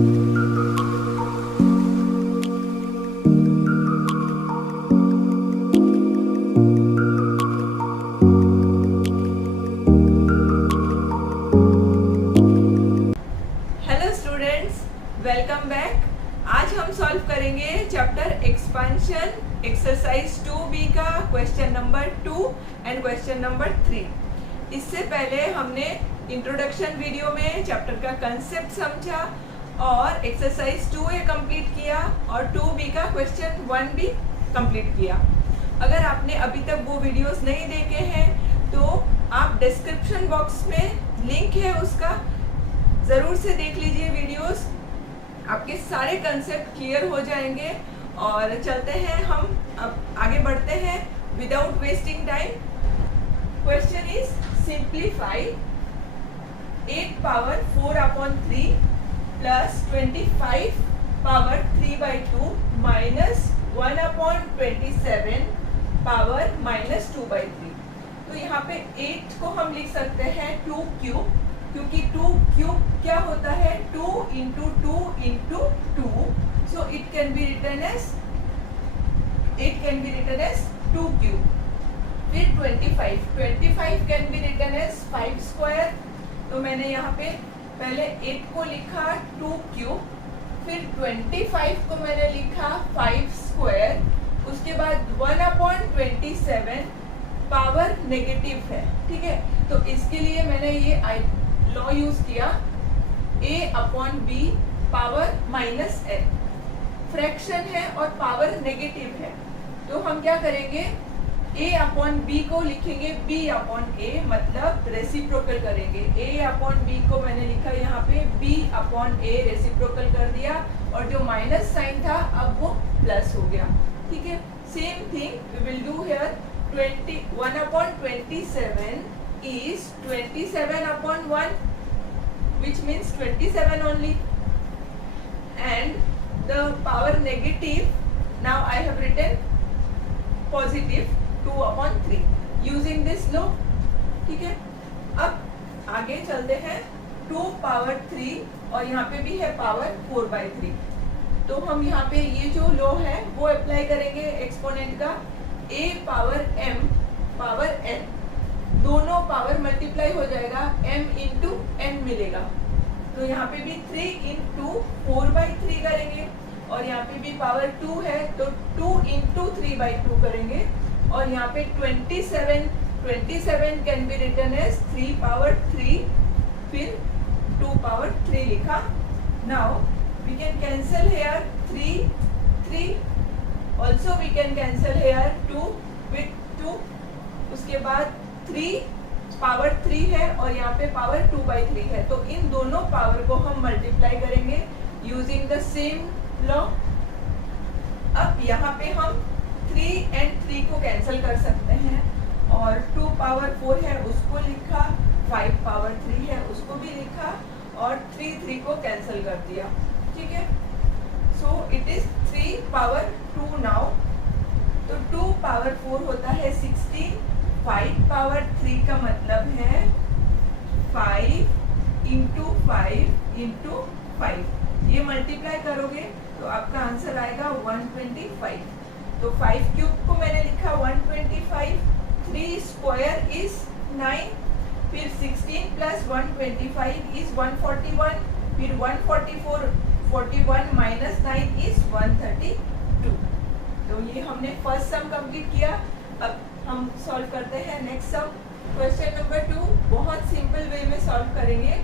Welcome back. आज हम solve करेंगे चैप्टर एक्सपेंशन एक्सरसाइज 2B का question number 2 and question number 3। इससे पहले हमने इंट्रोडक्शन वीडियो में चैप्टर का कंसेप्ट समझा और एक्सरसाइज 2A कंप्लीट किया और 2B का क्वेश्चन 1 भी कंप्लीट किया। अगर आपने अभी तक वो वीडियोस नहीं देखे हैं तो आप डिस्क्रिप्शन बॉक्स में लिंक है उसका, ज़रूर से देख लीजिए वीडियोस, आपके सारे कंसेप्ट क्लियर हो जाएंगे। और चलते हैं, हम अब आगे बढ़ते हैं without wasting time. Question is simplify 8 power 4/3 plus 25 power 3/2 minus 1/27 power minus 2/3। तो यहाँ पे 8 को हम लिख सकते हैं 2 क्यूब, क्योंकि 2 क्यूब क्या होता है 2 into 2 into 2, so it can be written as 2 cube। फिर 25 can be written as 5 square। तो मैंने यहाँ पे पहले 8 को लिखा 2 क्यूब, फिर 25 को मैंने लिखा 5 स्क्वायर, उसके बाद 1/27 पावर नेगेटिव है, ठीक है। तो इसके लिए मैंने ये लॉ यूज किया a/b power minus n। Fraction है और पावर नेगेटिव है, तो हम क्या करेंगे a/b को लिखेंगे b/a, मतलब रेसिप्रोकल करेंगे। a/b को मैंने लिखा यहाँ पे b/a, रेसिप्रोकल कर दिया और जो माइनस साइन था अब वो प्लस हो गया, ठीक है। Same thing we will do here. 1/27 is 27/1, which means 27 only, and the power negative, now I have written positive 2/3 using this law, ठीक है। अब आगे चलते हैं 2 पावर 3 और यहाँ पे भी है पावर 4/3। तो हम यहाँ पे ये जो लॉ है वो अप्लाई करेंगे एक्सपोनेंट का, a power m power n, दोनों पावर मल्टीप्लाई हो जाएगा, m इंटू n मिलेगा। तो यहाँ पे भी 3 इंटू 4/3 करेंगे और यहाँ पे भी पावर 2 है तो 2 इंटू 3/2 करेंगे। और यहाँ पे 27 can be written as 3 power 3, फिर 2 पावर 3 लिखा। Now we can cancel here 3, also we can cancel here 2 with 2। उसके बाद 3 पावर 3 है और यहाँ पे पावर 2/3 है, तो इन दोनों पावर को हम मल्टीप्लाई करेंगे यूजिंग द सेम लॉ। अब यहाँ पे हम 3 and 3 को कैंसिल कर सकते हैं और 2 पावर 4 है उसको लिखा, 5 पावर 3 है उसको भी लिखा और 3 को कैंसिल कर दिया, ठीक है। So it is 3 power 2 now. तो 2 पावर 4 होता है 16, 5 पावर 3 का मतलब है 5 इंटू 5 इंटू 5। ये मल्टीप्लाई करोगे तो आपका आंसर आएगा 125। तो 5 क्यूब को मैंने लिखा 125, 3 स्क्वायर इज 9, फिर 16 प्लस 125 इज 141, फिर 141 माइनस 9 इज 132। तो ये हमने फर्स्ट सम कंप्लीट किया। अब हम सॉल्व करते हैं नेक्स्ट सम। क्वेश्चन नंबर 2 बहुत सिंपल वे में सॉल्व करेंगे।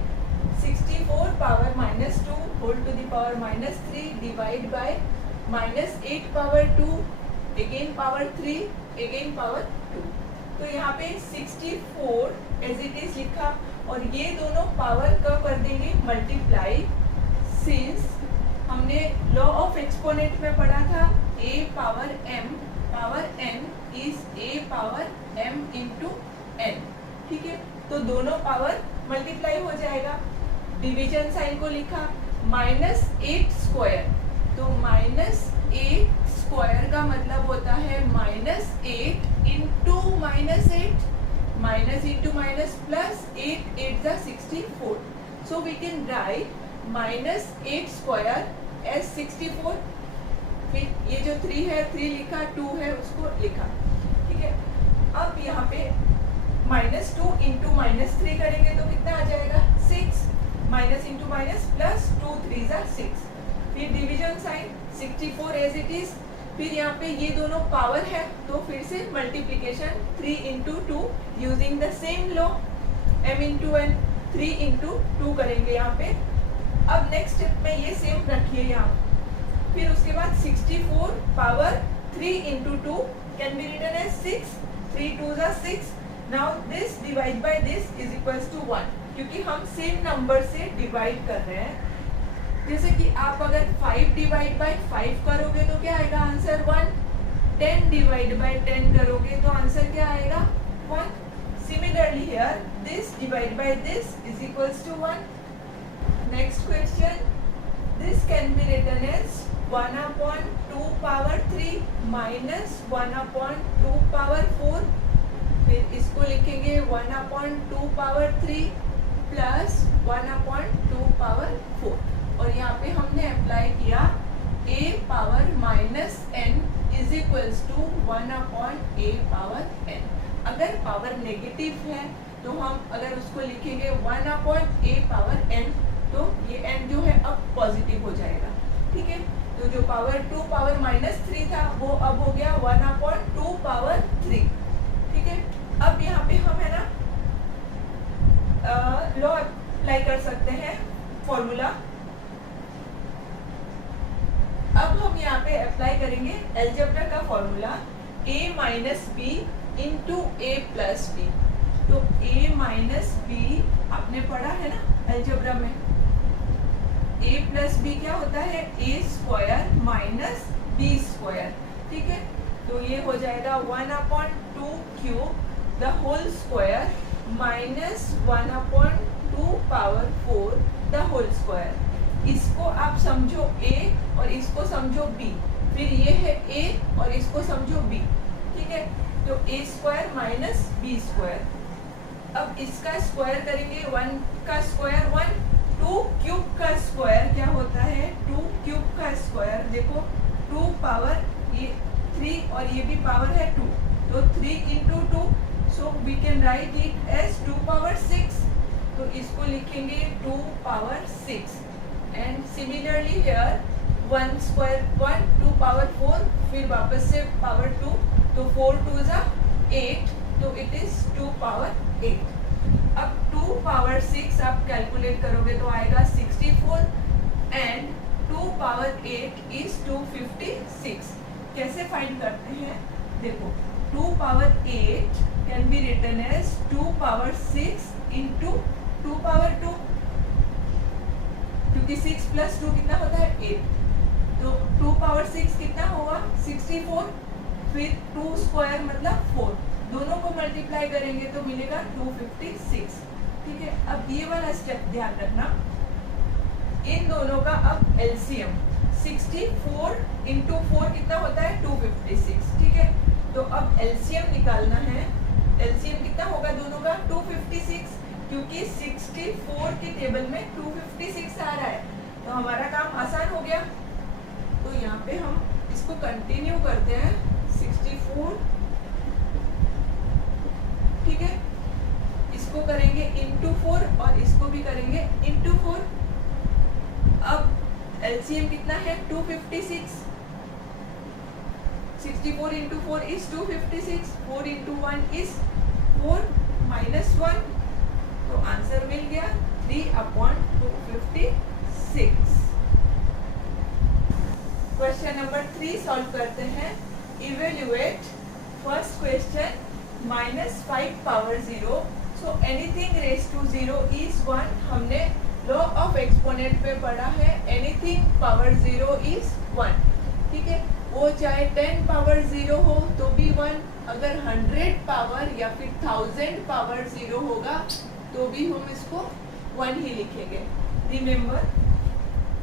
64 power minus 2 whole to the power minus 3 divide by minus 8 power 2 again power 3 again power 2। तो यहाँ पे 64 एज इट इज लिखा और ये दोनों पावर का कर देंगे मल्टीप्लाई, सिंस हमने लॉ ऑफ एक्सपोनेंट में पढ़ा था a power m power n is a power m into n, ठीक है। तो दोनों पावर मल्टीप्लाई हो जाएगा। डिवीजन साइन को लिखा, माइनस 8 स्क्वायर, तो माइनस 8 स्क्वायर का मतलब होता है minus 8 into minus 8, minus into minus plus 8 8 जा 64। So we can write minus 8 square as 64, फिर ये जो 3 है 3 लिखा, 2 है उसको लिखा, ठीक है। अब यहाँ पे -2 इंटू -3 करेंगे तो कितना आ जाएगा 6, माइनस इंटू माइनस प्लस 2 3 ज़ा 6, फिर division sign 64 as it is, फिर यहाँ पे ये दोनों पावर है तो फिर से multiplication 3 into 2 using the same law m into n, 3 into 2 करेंगे यहाँ पे। अब नेक्स्ट स्टेप में ये सेम रखिए यहाँ, फिर उसके बाद 64 power 3 into 2 can be written as 6, 3 2 ज़ा 6, now this divide by this is equals to 1, क्योंकि हम सेम नंबर से डिवाइड कर रहे हैं। जैसे कि आप अगर 5 डिवाइड बाय 5 करोगे तो क्या आएगा आंसर 1, 10 डिवाइड बाय 10 करोगे तो आंसर क्या आएगा 1। Similarly here this divide by this is equals to 1। Next question, this can be written as 1/2 power 3 माइनस 1/2 पावर 4, फिर इसको लिखेंगे 1/2 पावर 3 प्लस 1/2 पावर 4, और यहाँ पे हमने अप्लाई किया a power -n is equals to 1/a power n। अगर पावर नेगेटिव है तो हम अगर उसको लिखेंगे 1/a पावर n, तो ये n जो है अब पॉजिटिव हो जाएगा, ठीक है। तो जो पावर 2 पावर -3 था वो अब हो गया 1/2 पावर 3, ठीक है। अब यहाँ पे हम है ना लॉ अप्लाई कर सकते हैं, फॉर्मूला। अब हम यहाँ पे अप्लाई करेंगे अलजेब्रा का formula a minus b into a plus b. तो a माइनस बी आपने पढ़ा है ना अलजेब्रा में, a प्लस बी क्या होता है a square minus b square, ठीक है। तो ये हो जाएगा 1/2 cube the whole square minus 1/2 power 4 the whole square. इसको आप समझो a और इसको समझो b, फिर ये है a और इसको समझो b, ठीक है। तो a square minus b square. अब इसका स्क्वायर करेंगे, 1 का स्क्वायर 1, 2 क्यूब का स्क्वायर क्या होता है 2 क्यूब का स्क्वायर, देखो 2 पावर ये 3 और ये भी पावर है 2, तो 3 into 2, so we can write it as 2 power 6, तो इसको लिखेंगे 2 power 6। And similarly here 1 square 1, 2 power 4, फिर वापस से पावर 2, तो 4 2 ज़ा 8, तो इट इज 2 पावर 8। अब 2 पावर 6 आप कैलकुलेट करोगे तो आएगा 64 एंड 2 पावर 8 इज 256। कैसे फाइंड करते हैं, देखो 2 power 8 can be written as 2 power 6 into 2 power 2, क्योंकि 6 प्लस 2 कितना होता है 8, तो 2 पावर 6 कितना होगा 64, फिर 2 स्क्वायर मतलब 4, दोनों को मल्टीप्लाई करेंगे तो मिलेगा 256, ठीक है। अब ये वाला स्टेप ध्यान रखना, इन दोनों का अब एलसीएम 64 इंटू 4 कितना होता है 256, ठीक है। तो अब एलसीएम निकालना है, एलसीएम कितना होगा दोनों का 256, क्योंकि 64 की टेबल में 256 आ रहा है, तो हमारा काम आसान हो गया। तो यहाँ पे हम इसको कंटिन्यू करते हैं 64, ठीक है। इसको करेंगे इंटू 4 और इसको भी करेंगे इंटू 4। अब एलसीएम कितना है 256, 64 into 4 is 256, 4 into 1 is 4 minus 1, तो आंसर मिल गया 3/256। क्वेश्चन नंबर 3 सॉल्व करते हैं। Evaluate first question -5 power 0, so anything raise to 0 is 1। हमने लॉ ऑफ एक्सपोनेंट पे पढ़ा है, एनीथिंग पावर 0 इज 1, ठीक है। वो चाहे 10 पावर 0 हो तो भी 1, अगर 100 पावर या फिर 1000 पावर 0 होगा तो भी हम इसको 1 ही लिखेंगे, रिमेम्बर।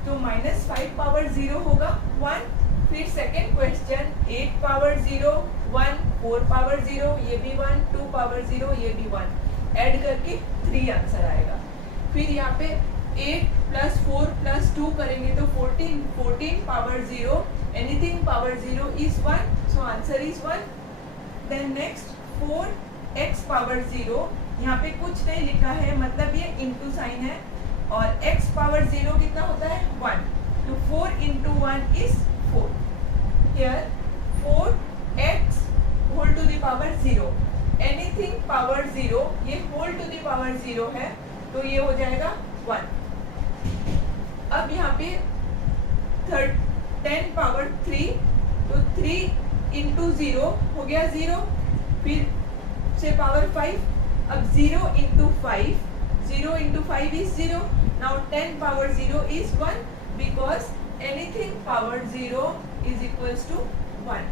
तो -5 पावर 0 होगा 1, फिर सेकेंड क्वेश्चन 8 पावर 0 1, 4 पावर 0 ये भी 1, 2 पावर 0 ये भी 1, ऐड करके 3 आंसर आएगा। फिर यहाँ पे 8 प्लस 4 प्लस 2 करेंगे तो 14, 14 power 0, anything power 0 is 1, so answer is 1. Then next 4x power 0, यहाँ पे कुछ नहीं लिखा है, मतलब ये इंटू साइन है, और x पावर 0 कितना होता है 1, तो 4 into 1 is 4. Here 4x whole to the power 0, anything power 0, ये whole to the power 0 है, तो ये हो जाएगा 1. अब यहाँ पे 10 पावर 3, तो 3 into 0 हो गया 0, फिर से पावर 5, अब 0 into 5, 0 into 5 is 0. Now 10 power 0 is 1 because anything power 0 is equals to 1.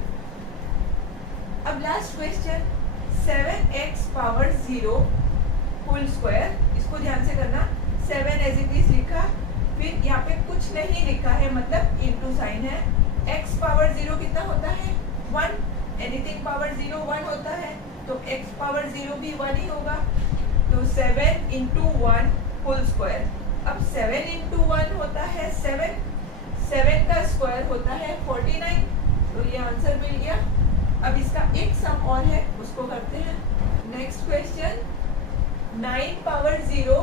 अब last question 7x power 0 whole square, इसको ध्यान से करना. 7 एज इट इज लिखा, फिर यहाँ पे कुछ नहीं लिखा है, मतलब इनटू साइन है. x पावर 0 कितना होता है 1, एनीथिंग पावर 0 1 होता है, तो x पावर 0 भी 1 ही होगा. तो 7 into 1 होल स्क्वायर. अब 7 into 1 होता है 7, 7 का स्क्वायर होता है 49, तो ये आंसर मिल गया. अब इसका एक सम और है, उसको करते हैं. नेक्स्ट क्वेश्चन 9 पावर 0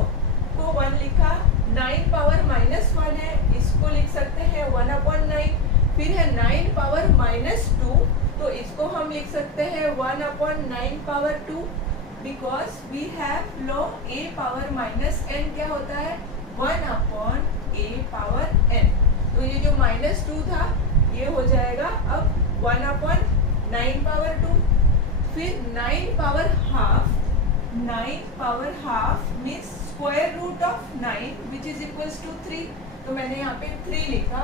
को 1 लिखा, 9 पावर -1 है, इसको लिख सकते हैं 1/9. फिर है 9 पावर -2, तो इसको हम लिख सकते हैं 1/9 power 2, because we have law a power -n क्या होता है 1/a पावर n. तो ये जो -2 था ये हो जाएगा अब 1/9 पावर 2. फिर 9 power half, 9 power half means square root of 9 which is equals to 3, तो मैंने यहाँ पे 3 लिखा.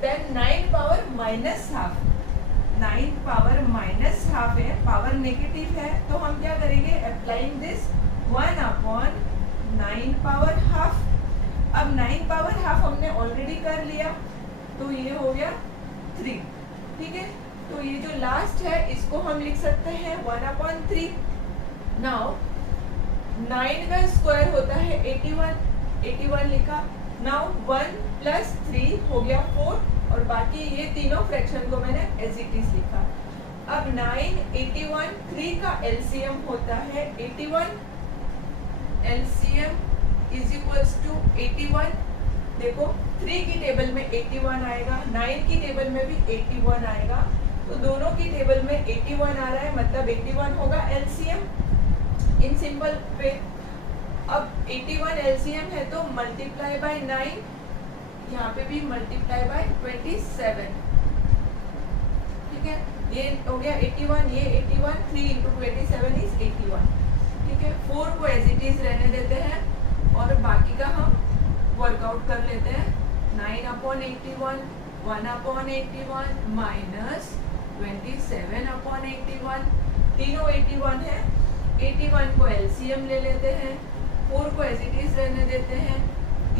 Then 9 power -half, 9 power -half है, पावर नेगेटिव है, तो हम क्या करेंगे अप्लाइंग दिस 1/9 पावर हाफ. अब 9 पावर हाफ हमने ऑलरेडी कर लिया, तो ये हो गया 3. ठीक है, तो ये जो लास्ट है इसको हम लिख सकते हैं 1/3. नाउ 9 का स्क्वायर होता है 81, 81 लिखा. नाउ 1 + 3 हो गया 4, और बाकी ये तीनों फ्रैक्शन को मैंने एज इट इज लिखा. अब 9, 81, 3 का एलसीएम होता है 81, एलसीएम इज इक्वल्स टू 81. देखो 3 की टेबल में 81 आएगा, 9 की टेबल में भी 81 आएगा, तो दोनों की टेबल में 81 आ रहा है, मतलब 81 होगा एलसीएम इन सिंपल वे. अब 81 एलसीएम है तो मल्टीप्लाई बाय 9, यहाँ पे भी मल्टीप्लाई बाय 27. ठीक है, ये हो गया 81, ये 81, 3 into 27 is 81. ठीक है, 4 को एज इट इज रहने देते हैं और बाकी का हम वर्कआउट कर लेते हैं. 9/81, 1/81 माइनस 27/81, तीनों 81 है. 81 को एलसीएम ले लेते हैं, 4 को एज इट इज रहने देते हैं,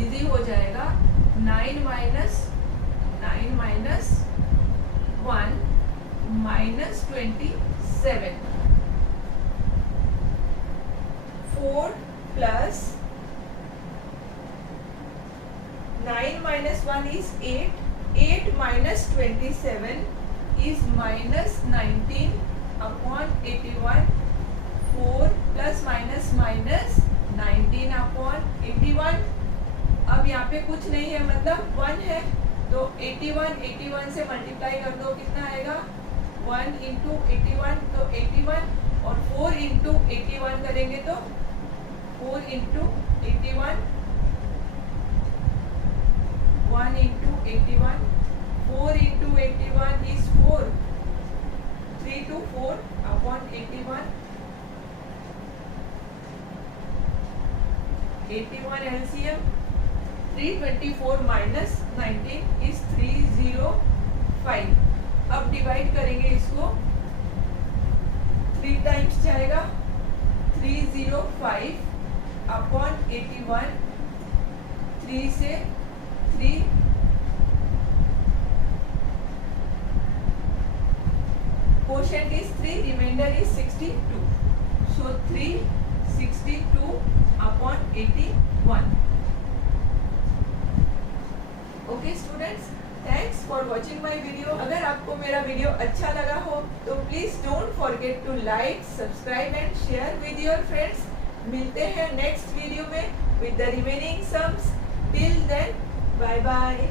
इजी हो जाएगा. 9 minus 1 minus 27. 4 plus 9 minus 1 is 8. 8 minus 27 is minus 19/81. 4 plus minus minus 19/81. अब यहाँ पे कुछ नहीं है, मतलब 1 है, तो 81 से मल्टीप्लाई कर दो, कितना आएगा 1 into 81, तो 81, और 4 into 81 करेंगे तो 4 into 81, 1 into 81, 4 into 81 is 4, 3 to 4/81. 81 LCM, 324 minus 19 is 305. अब डिवाइड करेंगे इसको, 3 टाइम्स जाएगा, 305/81, 3 से 3, quotient is 3, remainder is 62. So 362/81. Okay students, thanks for watching my video. अगर आपको मेरा वीडियो अच्छा लगा हो तो please don't forget to like, subscribe and share with your friends. मिलते हैं नेक्स्ट वीडियो में with the remaining sums. Till then, bye bye.